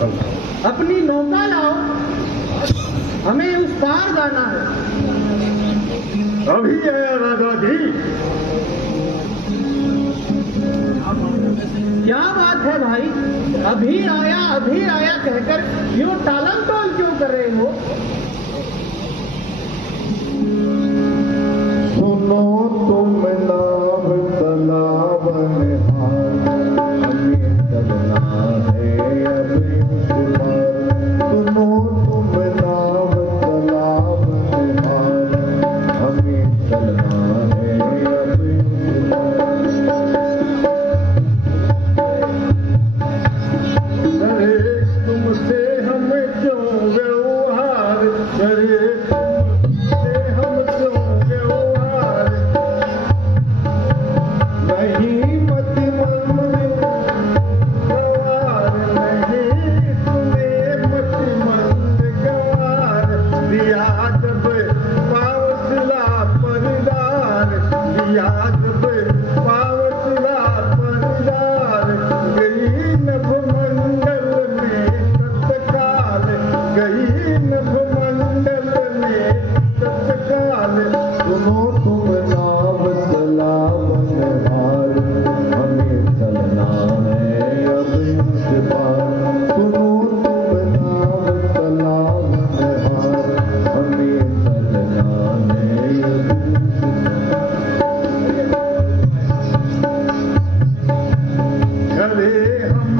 अपनी नौका लाओ, हमें उस पार जाना है। अभी आया राजा जी। क्या बात है भाई, अभी आया कहकर यूं टालम टोल क्यों कर रहे हो? सुनो तुम नाव तलाब निहार, हमें चलना है अभी फिलहाल। सुनो तुम नाव तलाब निहार, हमें चलना है अभी फिलहाल। करे तुमसे हम क्यों व्यवहार, करे तुमसे हम क्यों व्यवहार। नहीं मत मन गवार नहीं तुम्हें मत मंद गवार। दिया जब पावसला परदार, दिया जब पावसला परदार। गई नभ मंडल में तत्काल, गई नभ मंडल में तत्काल। सुनो तुम नाव तलाब निहार, हमें चलना है अभी से पार। सुनो तुम नाव तलाब निहार, हमें चलना है अभी से करे हम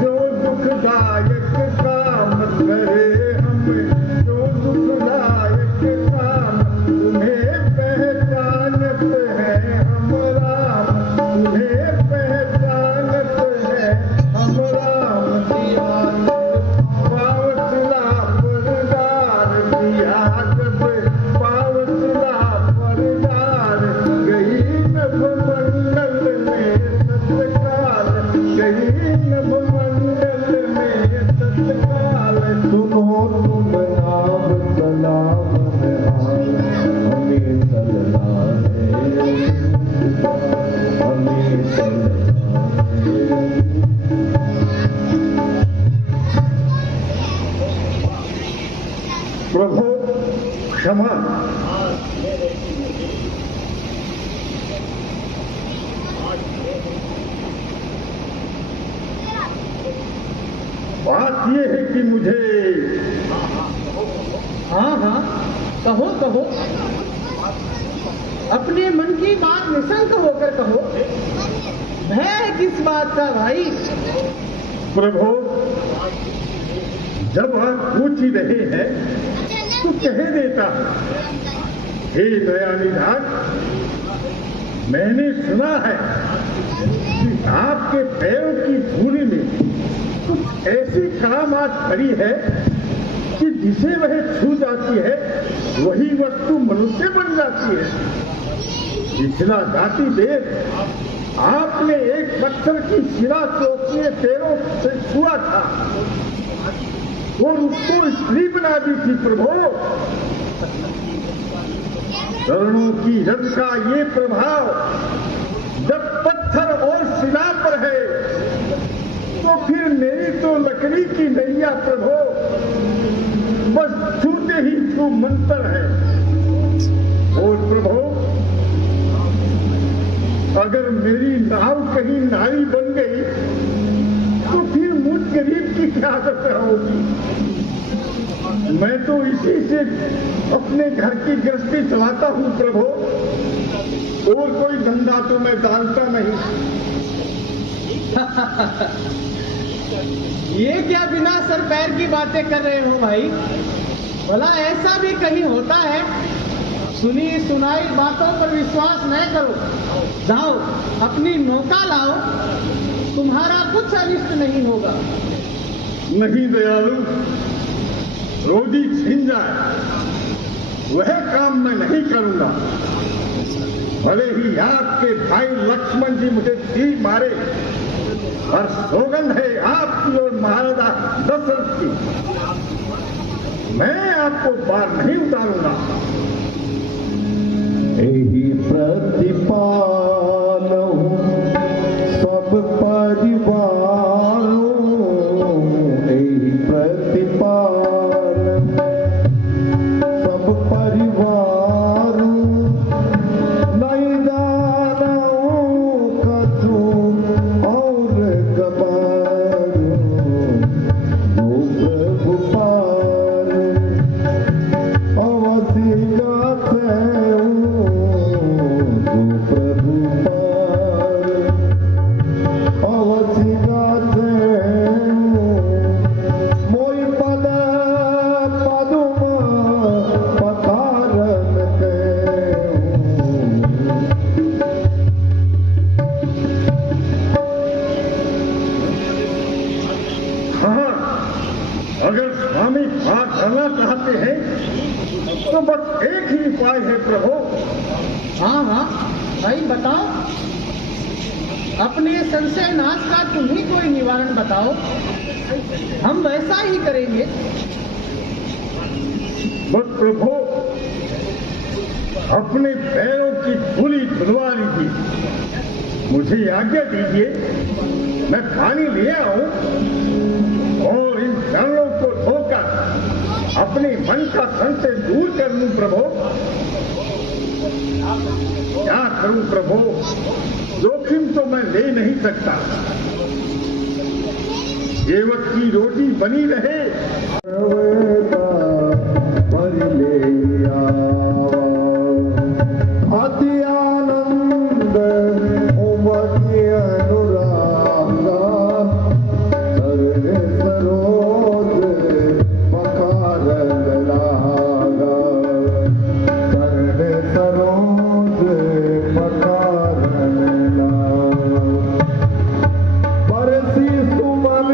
जो दुखदायक काम, करे हम जो दुखदायक काम। तुम्हें पहचानत है हम राम, तुम्हें पहचानत है हम राम। दिया पावसला परदार, दिया जब पावसला परदार। गई नभ मंडल में तत्काल, गई नभ मंडल में तत्काल। सुनो तुम नाव तलाब निहार, हमें चलना है अभी से पार। हमें चलना है। प्रभु क्षमा। बात ये है कि मुझे हाँ हाँ, कहो कहो, अपने मन की बात निशंक होकर कहो। भय किस बात का भाई? प्रभु जब आप पूछ ही रहे हैं तो कह देता हूं। हे दयानिधान, मैंने सुना है कि आपके पैरों की धूलि में कुछ ऐसी करामात पड़ी है कि जिसे वह छू जाती है वही वस्तु मनुष्य बन जाती है। पिछला जाति देव आपने एक पत्थर की शिला को अपने पैरों से छुआ था और उसको स्त्री बना दी थी। प्रभु चरणों की रज का ये प्रभाव जब पत्थर और शिला पर है तो फिर मेरी तो लकड़ी की नैया प्रभु बस छूते ही छू मंत्र है। और प्रभु अगर मेरी नाव कहीं नाई बन गई तो फिर मुझ गरीब की क्या दशा होगी। मैं तो इसी से अपने घर की गृहस्थी चलाता हूँ प्रभु, और कोई धंधा तो मैं डालता नहीं। ये क्या बिना सर पैर की बातें कर रहे हो भाई? भला ऐसा भी कहीं होता है? सुनी सुनाई बातों पर विश्वास न करो। जाओ अपनी नौका लाओ, तुम्हारा कुछ अनिष्ट नहीं होगा। नहीं दयालु, रोजी छिन जाए वह काम मैं नहीं करूंगा। भले ही आपके भाई लक्ष्मण जी मुझे तीर मारे, और सौगंध है आपकी और महाराजा दशरथ की, मैं आपको बार नहीं उतारूंगा। एही प्रतिपालहु सब परिवारों, एही हाँ हाँ भाई बताओ, अपने संशय नाश का तुम ही कोई निवारण बताओ, हम वैसा ही करेंगे। बस प्रभु, अपने पैरों की धूली धुलवा लीजिए, मुझे आज्ञा दीजिए, मैं पानी ले आऊं और इन चरणों को धोकर अपने मन का संशय दूर कर लूं। प्रभु, क्या करूं प्रभु, जोखिम तो मैं ले नहीं सकता। ये वक्त की रोटी बनी रहे। अति आनंद उमति अनुरागा, सर्वे सरोज पकारन लागा, सर्वे सरोज पकारन लागा। बरसी सुमन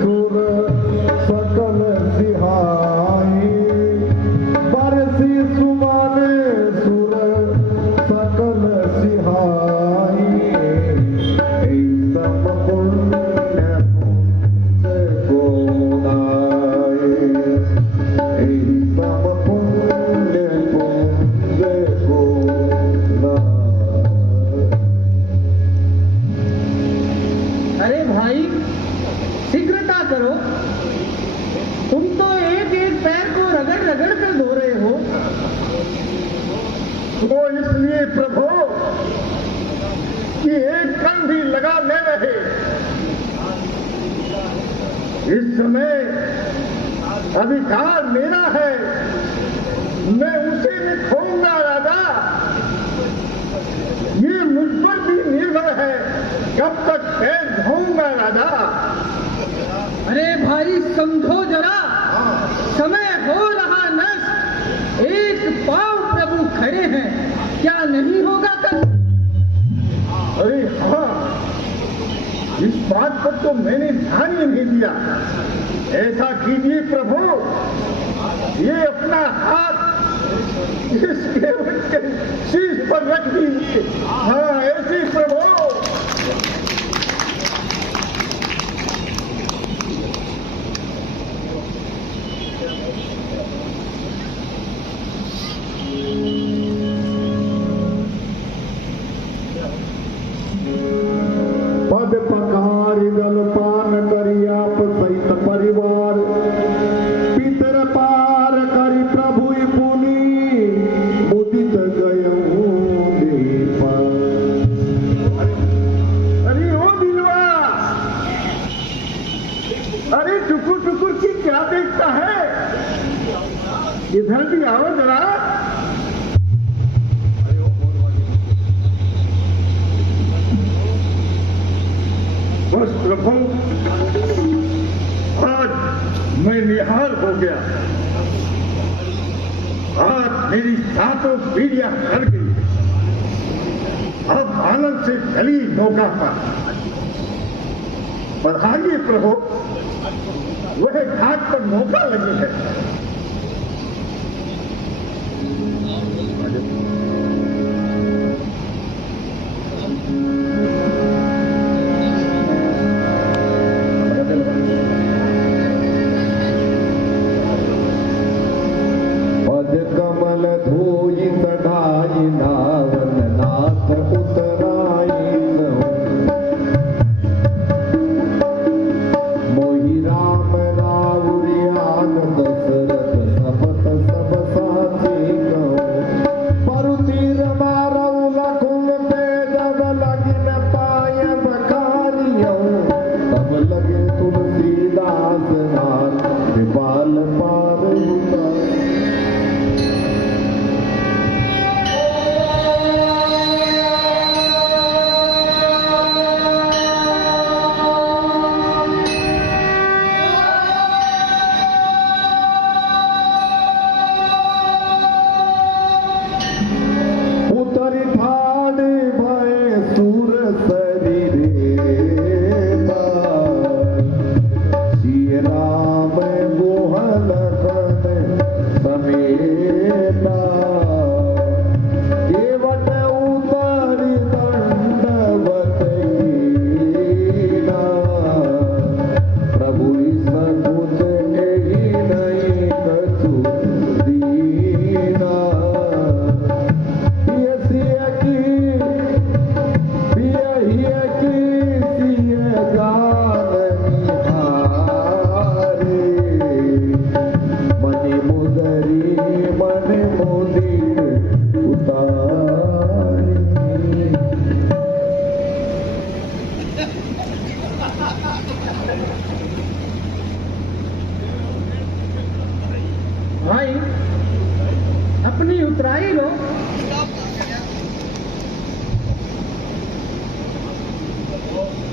सुर सकल सिहाई, बरसी सुमन सुर सकल सिहाई, सब पुण्य को नाए, सब पुण्य को नाए। अरे भाई शीघ्रता करो, तुम तो एक एक पैर को रगड़ रगड़ कर धो रहे हो। वो इसलिए प्रभु कि एक कण भी लगा न रहे। इस समय अधिकार मेरा है, मैं उसे नहीं खोऊंगा राजा। ये मुझ पर भी निर्भर है, कब तक पैर धोऊंगा राजा। अरे भाई समझो जरा, समय हो रहा नष्ट, एक पांव प्रभु खड़े हैं, क्या नहीं होगा कल? अरे हाँ, इस बात पर तो मैंने ध्यान ही नहीं दिया। ऐसा कीजिए प्रभु, ये अपना हाथ इस केवट के शीश पर रख दीजिए। हाँ, ऐसे प्रभु। पद पकारी दल पान करी आप सहित परिवार, पितर पार करी प्रभु पुनि मुदित गयऊं दीपा। अरे ओ दिलवा, अरे टुकुर टुकुर की क्या देखता है, इधर भी आओ जरा। बस प्रभु, आज मैं निहाल हो गया। आज मेरी सातों पीढ़ियां हट गई। अब आनंद से चली नौका पर। पधारिए प्रभु, वह घाट पर नौका लगी है। पद कमल धोई चढ़ाई नावन नाथ उतराई मोहि राम राउरियान दशरथ सपत सब साथी कहूँ।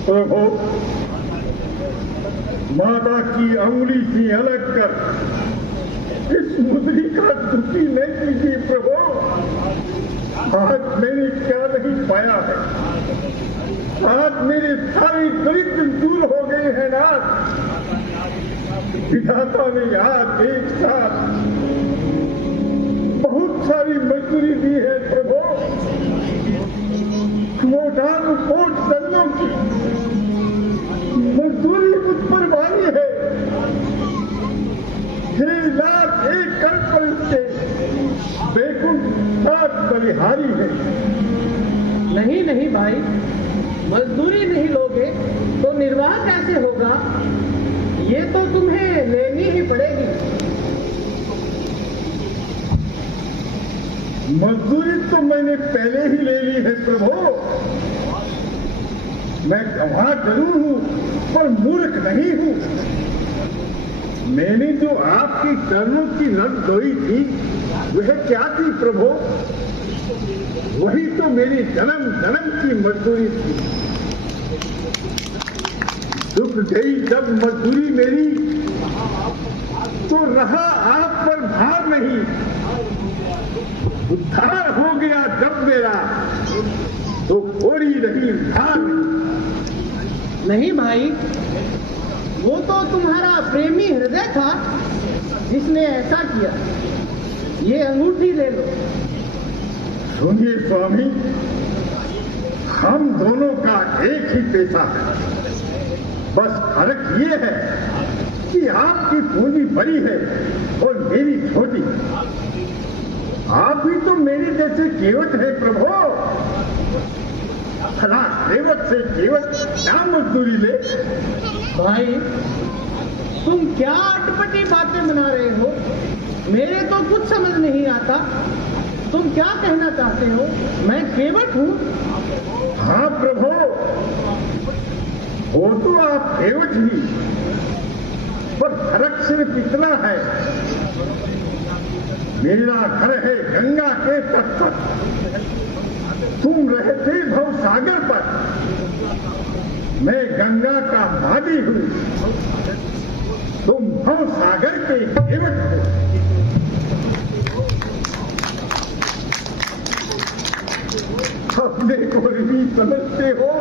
प्रभु, माता की अंगुली से अलग कर इस मुद्री का दुखी नहीं कीजिए प्रभु। आज मैंने क्या नहीं पाया है, आज मेरे सारे दरिद्र दूर हो गए हैं नाथ। विधाता ने आज एक साथ बहुत सारी मजदूरी दी है प्रभु, कोटानु कोट सन्नों की मजदूरी मुझ पर भारी है। 6 लाख एक कर पर उसके बेकुंठ साथ बलिहारी है। नहीं नहीं भाई, मजदूरी नहीं लोगे तो निर्वाह कैसे होगा? ये तो तुम्हें लेनी ही पड़ेगी। मजदूरी तो मैंने पहले ही ले ली है प्रभु। मैं गवाह जरूर हूं पर मूर्ख नहीं हूं। मैंने जो आपकी चरणों की नस धोई थी वह क्या थी प्रभु? वही तो मेरी जन्म जन्म की मजदूरी थी। दुख गई जब मजदूरी मेरी तो रहा आप पर भार नहीं। उद्धार हो गया जब मेरा तो थोड़ी रही भार नहीं भाई, वो तो तुम्हारा प्रेमी हृदय था जिसने ऐसा किया। ये अंगूठी ले लो। सुनिए स्वामी, हम दोनों का एक ही पेशा है, बस फर्क ये है कि आपकी पूंजी बड़ी है और मेरी छोटी। आप भी तो मेरे जैसे केवट है प्रभु। भला केवट से केवट क्या मजदूरी ले? भाई, तुम क्या अटपटी बातें बना रहे हो? मेरे तो कुछ समझ नहीं आता। तुम क्या कहना चाहते हो? मैं केवट हूँ? हाँ प्रभु, हो तो आप केवट ही, पर फर्क सिर्फ इतना है, मेरा घर है गंगा के तट पर, तुम रहते भव सागर पर। मैं गंगा का मादी हूँ, तुम भव सागर के केवट हो। अपने को भी समझते हो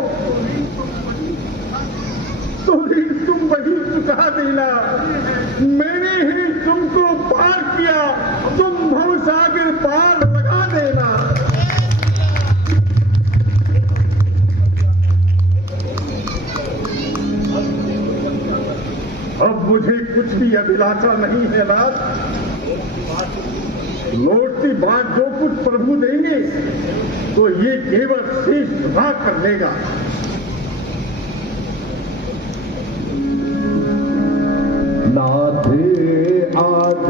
तो ऋण तुम वही चुका देना। मैंने ही तुमको पार किया, तुम भवसागर पार लगा देना। अब मुझे कुछ भी अभिलाषा नहीं है नाथ। लौटती बात जो कुछ प्रभु देंगे तो ये केवल शेष सुधा कर लेगा। नाथ आज